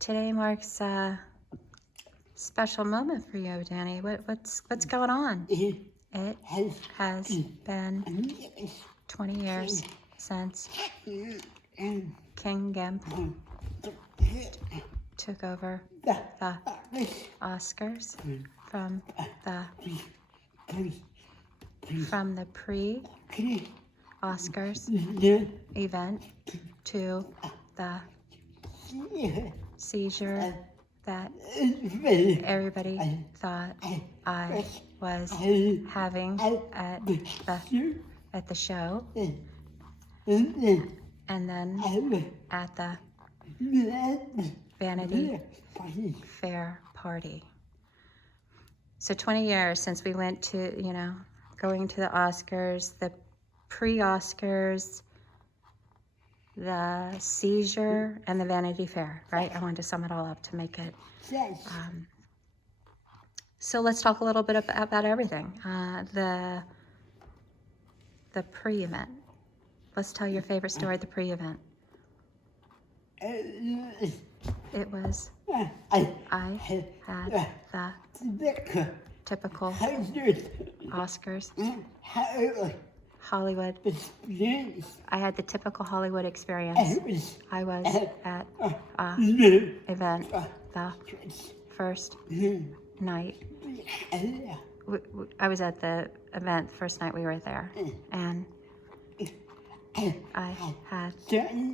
Today marks a special moment for you, Danny. What's going on? It has been 20 years since King Gimp took over the Oscars from the pre-Oscars event to the seizure that everybody thought I was having at the show, and then at the Vanity Fair party. So 20 years since we went to, going to the Oscars, the pre-Oscars, the seizure, and the Vanity Fair, right? I wanted to sum it all up to make it. So let's talk a little bit about everything. The pre-event. Let's tell your favorite story at the pre-event. It was, I had the typical Oscars, Hollywood. I had the typical Hollywood experience. I was at an event the first night. I was at the event the first night we were there, and I had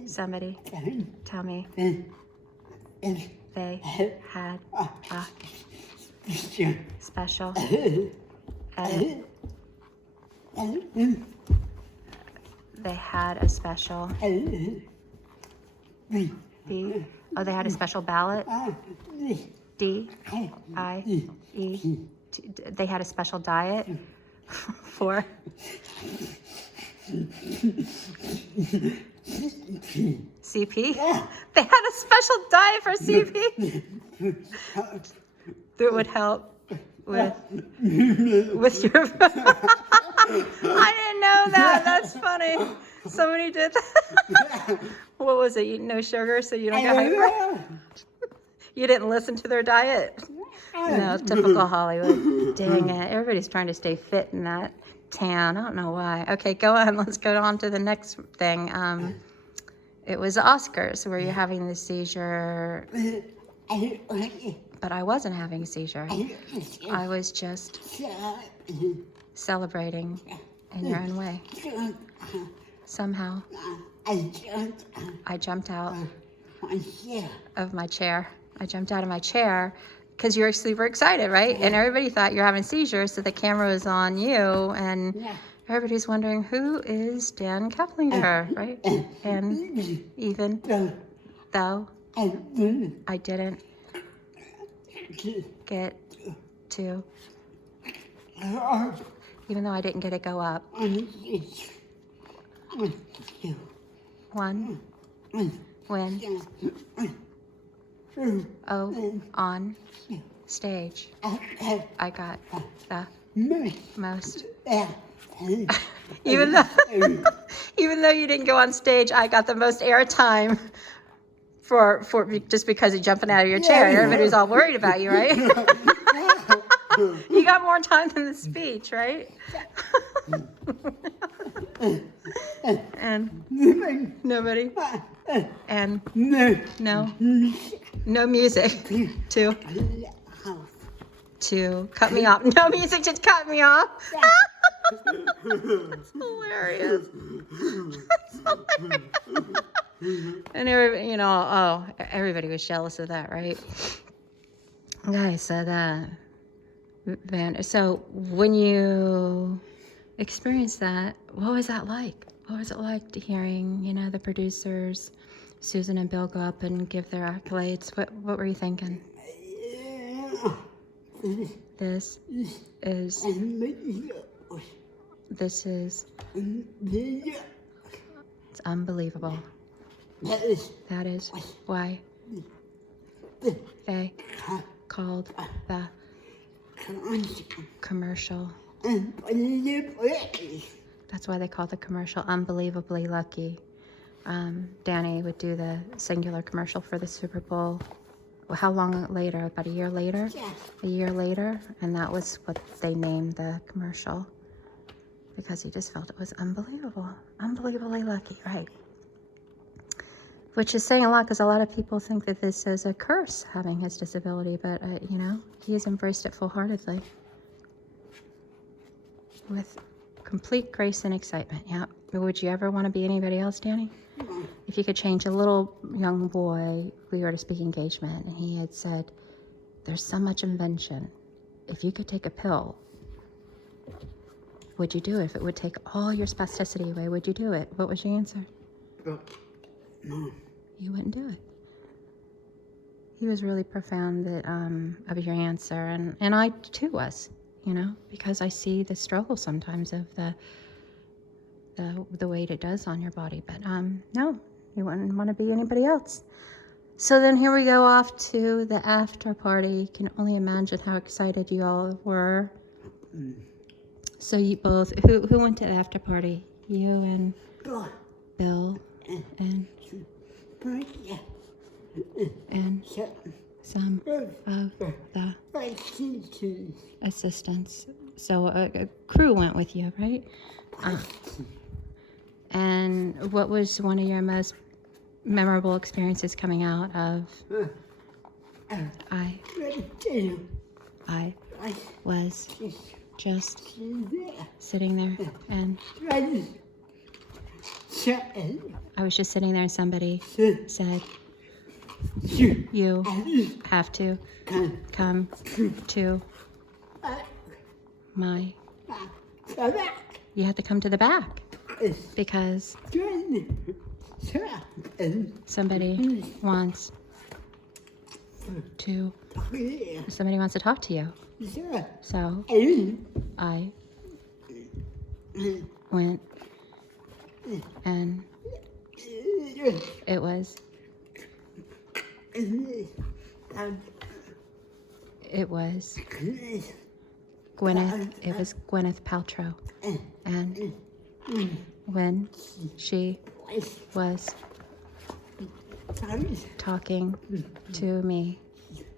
somebody tell me they had a special edit. They had a special they had a special ballot. D-I-E. They had a special diet for CP. They had a special diet for CP that would help with your. I didn't know that. That's funny. Somebody did that. What was it? No sugar, so you don't get hyper. You didn't listen to their diet. No, typical Hollywood. Dang it! Everybody's trying to stay fit in that town. I don't know why. Okay, go on. Let's go on to the next thing. It was the Oscars where you're having the seizure. But I wasn't having a seizure. I was just celebrating in your own way. Somehow, I jumped out of my chair. I jumped out of my chair because you were super excited, right? And everybody thought you're having seizures, so the camera was on you, and everybody's wondering, who is Dan Keplinger, right? And even though I didn't get to, even though I didn't get to go up, when on stage, I got the most. Even though you didn't go on stage, I got the most airtime for just because you're jumping out of your chair. Everybody was all worried about you, right? You got more time than the speech, right? And nobody, and no music to cut me off. No music to cut me off. That's hilarious. That's hilarious. And everybody, everybody was jealous of that, right? Okay, so so when you experienced that, what was that like? What was it like to hearing, the producers, Susan and Bill, go up and give their accolades? What were you thinking? This is it's unbelievable. That is why they called the commercial. That's why they call the commercial Unbelievably Lucky. Danny would do the singular commercial for the Super Bowl How long later? About a year later? Yeah. A year later, and that was what they named the commercial, because he just felt it was unbelievable. Unbelievably lucky, right? Which is saying a lot, because a lot of people think that this is a curse, having his disability, but, you know, he has embraced it full-heartedly with complete grace and excitement. Yeah. Would you ever want to be anybody else, Danny? If you could change a little young boy, we were at a speaking engagement, and he had said, there's so much invention. If you could take a pill, would you do it? If it would take all your spasticity away, would you do it? What was your answer? No. You wouldn't do it. He was really profound that, of your answer, and I too was, you know, because I see the struggle sometimes of the weight it does on your body. But no, you wouldn't want to be anybody else. So then here we go off to the after party. Can only imagine how excited you all were. So you both, who went to the after party? You and Bill and some of the assistants. So a crew went with you, right? And what was one of your most memorable experiences coming out of I was just sitting there, and I was just sitting there, and somebody said, you have to come to you have to come to the back, because somebody wants to talk to you. So I went, and it was Gwyneth. It was Gwyneth Paltrow, and when she was talking to me,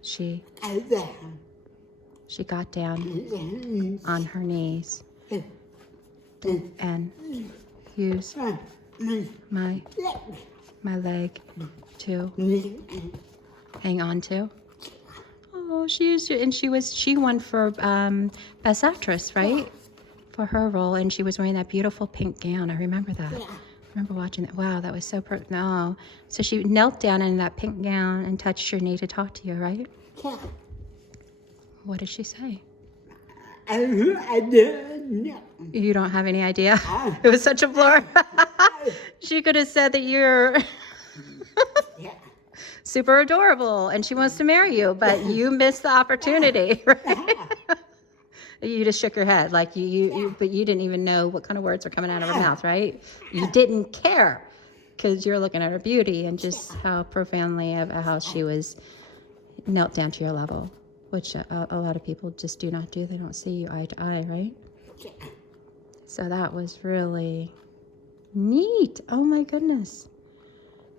she got down on her knees and used my leg to hang on to. Oh, she won for Best Actress, right? For her role, and she was wearing that beautiful pink gown. I remember that. I remember watching that. Wow, that was so no. So she knelt down in that pink gown and touched your knee to talk to you, right? Yeah. What did she say? I don't know. You don't have any idea? It was such a blur. She could have said that you're super adorable and she wants to marry you, but you missed the opportunity, right? You just shook your head like but you didn't even know what kind of words were coming out of her mouth, right? You didn't care because you're looking at her beauty and just how profoundly of how she was knelt down to your level, which a lot of people just do not do. They don't see you eye to eye, right? So that was really neat. Oh my goodness.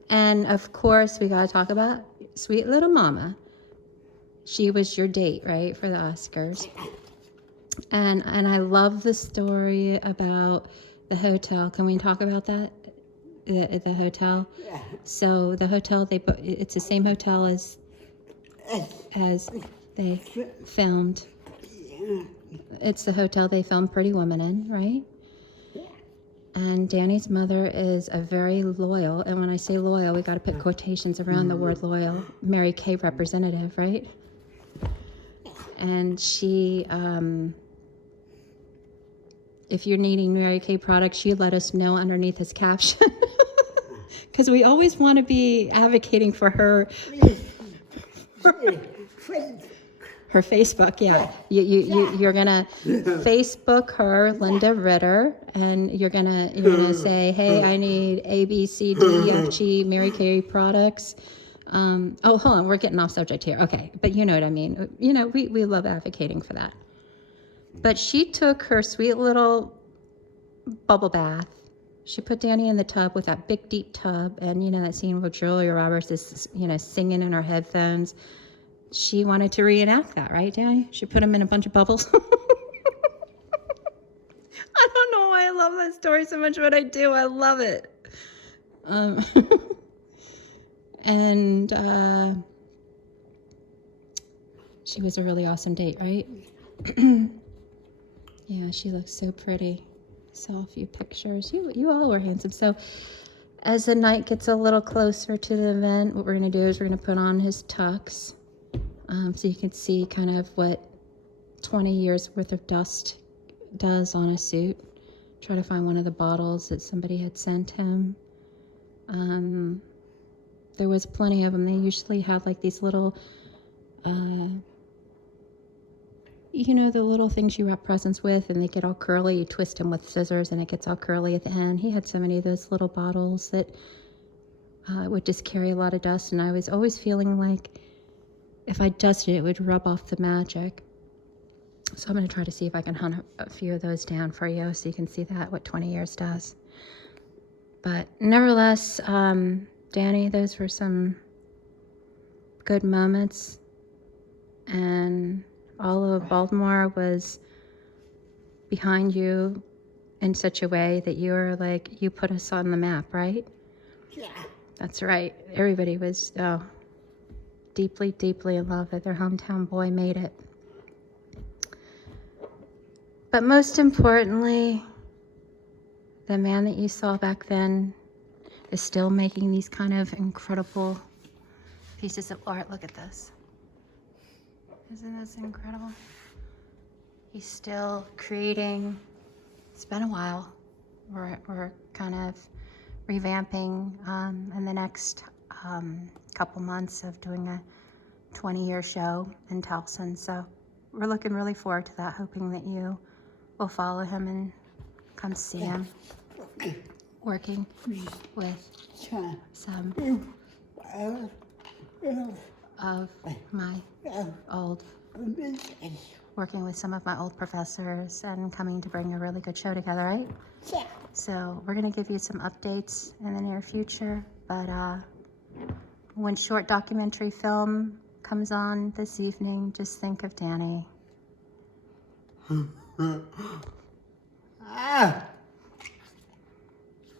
And of course, we got to talk about sweet little mama. She was your date, right, for the Oscars. And I love the story about the hotel. Can we talk about that? The hotel? Yeah. So the hotel, it's the same hotel as they filmed. It's the hotel they filmed Pretty Woman in, right? And Danny's mother is a very loyal, and when I say loyal, we got to put quotations around the word loyal, Mary Kay representative, right? And she, if you're needing Mary Kay products, she let us know underneath his caption. Because we always want to be advocating for her. Her Facebook, yeah. You're gonna Facebook her, Linda Ritter, and you're gonna say, hey, I need A, B, C, D, E, F, G, Mary Kay products. Oh, hold on, we're getting off subject here. Okay, but you know what I mean. You know, we love advocating for that. But she took her sweet little bubble bath. She put Danny in the tub with that big deep tub, and you know that scene where Julia Roberts is, you know, singing in her headphones. She wanted to reenact that, right, Danny? She put him in a bunch of bubbles. I don't know why I love that story so much, but I do. I love it. And she was a really awesome date, right? Yeah, she looks so pretty. I saw a few pictures. You all were handsome. So as the night gets a little closer to the event, what we're going to do is we're going to put on his tux, so you can see kind of what 20 years worth of dust does on a suit. Try to find one of the bottles that somebody had sent him. There was plenty of them. They usually have like these little, you know, the little things you wrap presents with, and they get all curly. You twist them with scissors and it gets all curly at the end. He had so many of those little bottles that would just carry a lot of dust, and I was always feeling like if I dusted it, it would rub off the magic. So I'm going to try to see if I can hunt a few of those down for you so you can see that, what 20 years does. But nevertheless, Danny, those were some good moments. And all of Baltimore was behind you in such a way that you were like, you put us on the map, right? Yeah. That's right. Everybody was deeply, deeply in love that their hometown boy made it. But most importantly, the man that you saw back then is still making these kind of incredible pieces of art. Look at this. Isn't this incredible? He's still creating. It's been a while. We're kind of revamping in the next couple months of doing a 20-year show in Towson. So we're looking really forward to that, hoping that you will follow him and come see him working with some of my old, working with some of my old professors and coming to bring a really good show together, right? Yeah. So we're going to give you some updates in the near future, but when short documentary film comes on this evening, just think of Danny. Ah.